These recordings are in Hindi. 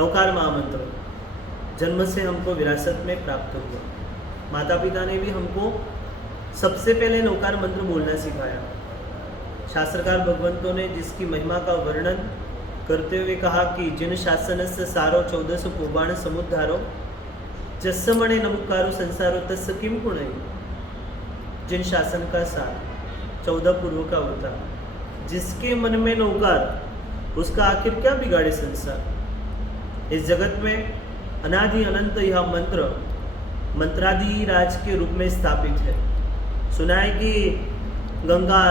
नौकार महामंत्र जन्म से हमको विरासत में प्राप्त हुआ। माता पिता ने भी हमको सबसे पहले नौकार मंत्र बोलना सिखाया। शास्त्रकार भगवंतों ने जिसकी महिमा का वर्णन करते हुए कहा कि जिन शासन से सारो 14 पुबाण समुद्धारो जस्समणे नमुकारो संसारो तस् किम पुण्य। जिन शासन का सार 14 पूर्व का होता, जिसके मन में नौकार, उसका आखिर क्या बिगाड़े संसार। इस जगत में अनादि अनंत यह मंत्र मंत्रादि राज के रूप में स्थापित है। सुना है कि गंगा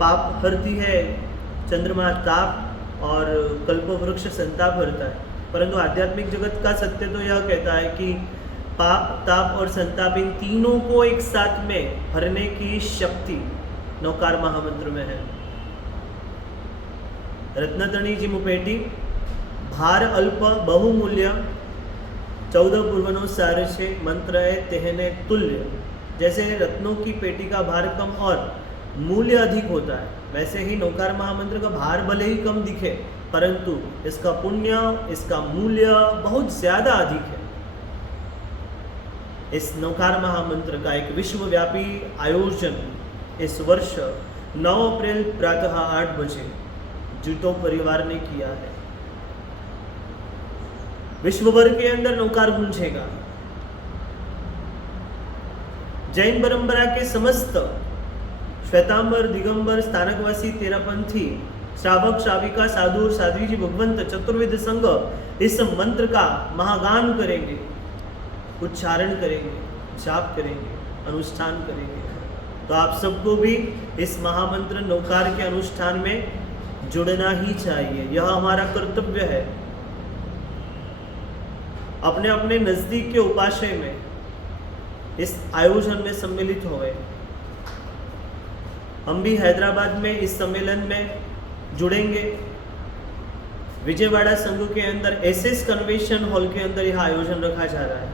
पाप हरती है, चंद्रमा ताप और कल्पवृक्ष संताप हरता है, परंतु आध्यात्मिक जगत का सत्य तो यह कहता है कि पाप ताप और संताप इन तीनों को एक साथ में हरने की शक्ति नौकार महामंत्र में है। रत्नतणी जी मुपेटी भार अल्प बहुमूल्य 14 पूर्वनो सार से मंत्र है तेहने तुल्य। जैसे रत्नों की पेटी का भार कम और मूल्य अधिक होता है, वैसे ही नौकार महामंत्र का भार भले ही कम दिखे, परंतु इसका पुण्य, इसका मूल्य बहुत ज्यादा अधिक है। इस नौकार महामंत्र का एक विश्वव्यापी आयोजन इस वर्ष 9 अप्रैल प्रातः 8 बजे जूटो परिवार ने किया है। विश्व भर के अंदर नौकार गूंजेगा। जैन परंपरा के समस्त श्वेतांबर दिगंबर स्थानकवासी तेरापंथी श्रावक श्राविका साधु और साध्वी जी भगवंत चतुर्विध संघ इस मंत्र का महागान करेंगे, उच्चारण करेंगे, जाप करेंगे, अनुष्ठान करेंगे। तो आप सबको भी इस महामंत्र नौकार के अनुष्ठान में जुड़ना ही चाहिए। यह हमारा कर्तव्य है। अपने अपने नजदीक के उपाशय में इस आयोजन में सम्मिलित हो गए। हम भी हैदराबाद में इस सम्मेलन में जुड़ेंगे। विजयवाड़ा संघ के अंदर एसएस कन्वेंशन हॉल के अंदर यह आयोजन रखा जा रहा है।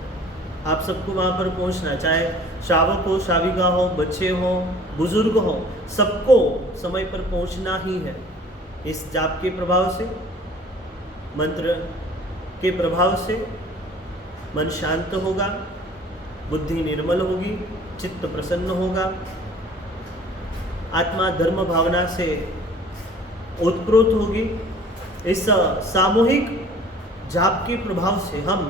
आप सबको वहाँ पर पहुँचना, चाहे श्रावक हो, श्राविका हो, बच्चे हो, बुजुर्ग हो, सबको समय पर पहुँचना ही है। इस जाप के प्रभाव से, मंत्र के प्रभाव से मन शांत होगा, बुद्धि निर्मल होगी, चित्त प्रसन्न होगा, आत्मा धर्म भावना से उत्प्रोत होगी। इस सामूहिक जाप के प्रभाव से हम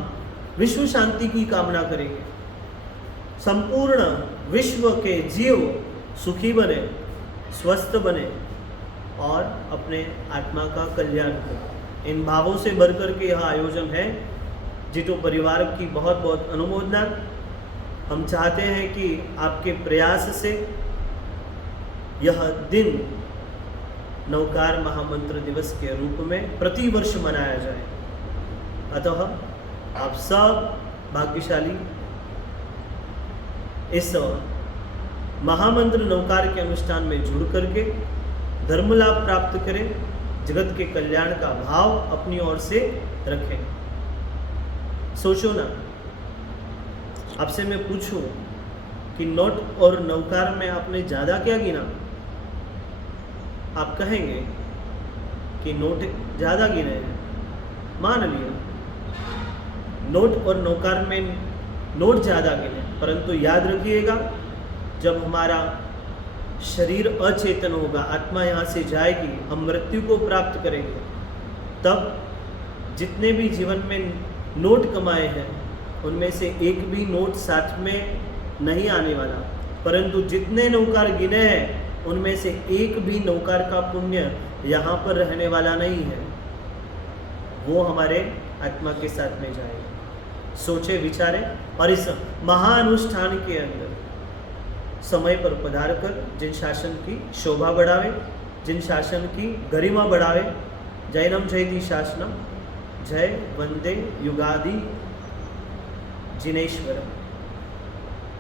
विश्व शांति की कामना करेंगे। संपूर्ण विश्व के जीव सुखी बने, स्वस्थ बने और अपने आत्मा का कल्याण हो। इन भावों से भर करके यह आयोजन है। जिटो परिवार की बहुत बहुत अनुमोदना। हम चाहते हैं कि आपके प्रयास से यह दिन नौकार महामंत्र दिवस के रूप में प्रतिवर्ष मनाया जाए। अतः आप सब भाग्यशाली इस महामंत्र नौकार के अनुष्ठान में जुड़ करके धर्म लाभ प्राप्त करें, जगत के कल्याण का भाव अपनी ओर से रखें। सोचो ना, आपसे मैं पूछूं कि नोट और नौकार में आपने ज़्यादा क्या गिना? आप कहेंगे कि नोट ज़्यादा गिने हैं। मान लिया नोट और नौकार में नोट ज़्यादा गिने, परंतु याद रखिएगा, जब हमारा शरीर अचेतन होगा, आत्मा यहाँ से जाएगी, हम मृत्यु को प्राप्त करेंगे, तब जितने भी जीवन में नोट कमाए हैं उनमें से एक भी नोट साथ में नहीं आने वाला, परंतु जितने नौकार गिने हैं उनमें से एक भी नौकार का पुण्य यहाँ पर रहने वाला नहीं है, वो हमारे आत्मा के साथ में जाएगा। सोचे विचारे और इस महाअनुष्ठान के अंदर समय पर पधार कर जिन शासन की शोभा बढ़ावे, जिन शासन की गरिमा बढ़ावे। जैनम जयति शासनम, जय वंदे युगादि जिनेश्वरम।